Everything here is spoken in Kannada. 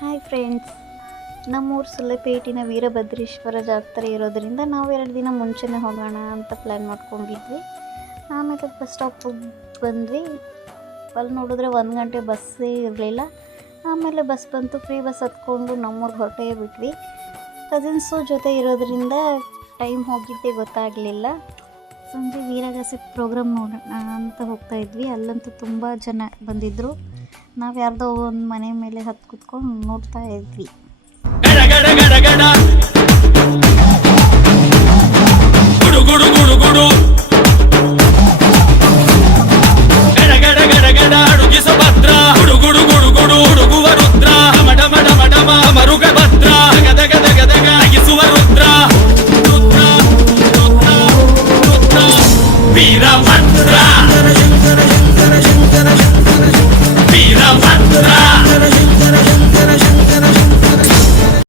ಹಾಯ್ ಫ್ರೆಂಡ್ಸ್, ನಮ್ಮೂರು ಸುಲೆಪೇಟಿನ ವೀರಭದ್ರೇಶ್ವರ ಜಾತ್ರೆ ಇರೋದರಿಂದ ನಾವು 2 ದಿನ ಮುಂಚೆನೇ ಹೋಗೋಣ ಅಂತ ಪ್ಲ್ಯಾನ್ ಮಾಡ್ಕೊಂಡಿದ್ವಿ. ಆಮೇಲೆ ಬಸ್ ಸ್ಟಾಪಿಗೆ ಬಂದ್ವಿ. ಅಲ್ಲಿ ನೋಡಿದ್ರೆ 1 ಗಂಟೆ ಬಸ್ಸೇ ಇರಲಿಲ್ಲ. ಆಮೇಲೆ ಬಸ್ ಬಂತು, ಫ್ರೀ ಬಸ್ ಹತ್ಕೊಂಡು ನಮ್ಮೂರಿಗೆ ಹೊರಟೇ ಬಿಟ್ವಿ. ಕಸಿನ್ಸು ಜೊತೆ ಇರೋದರಿಂದ ಟೈಮ್ ಹೋಗಿದ್ದೇ ಗೊತ್ತಾಗಲಿಲ್ಲ. ಸಂಜೆ ವೀರಗಾಸೆ ಪ್ರೋಗ್ರಾಮ್ ನೋಡೋಣ ಅಂತ ಹೋಗ್ತಾಯಿದ್ವಿ. ಅಲ್ಲಂತೂ ತುಂಬ ಜನ ಬಂದಿದ್ದರು. ನಾವು ಯಾರ್ದೋ ಒಂದು ಮನೆ ಮೇಲೆ ಹತ್ತು ಕೂತ್ಕೊಂಡು ನೋಡ್ತಾ ಇದ್ವಿ.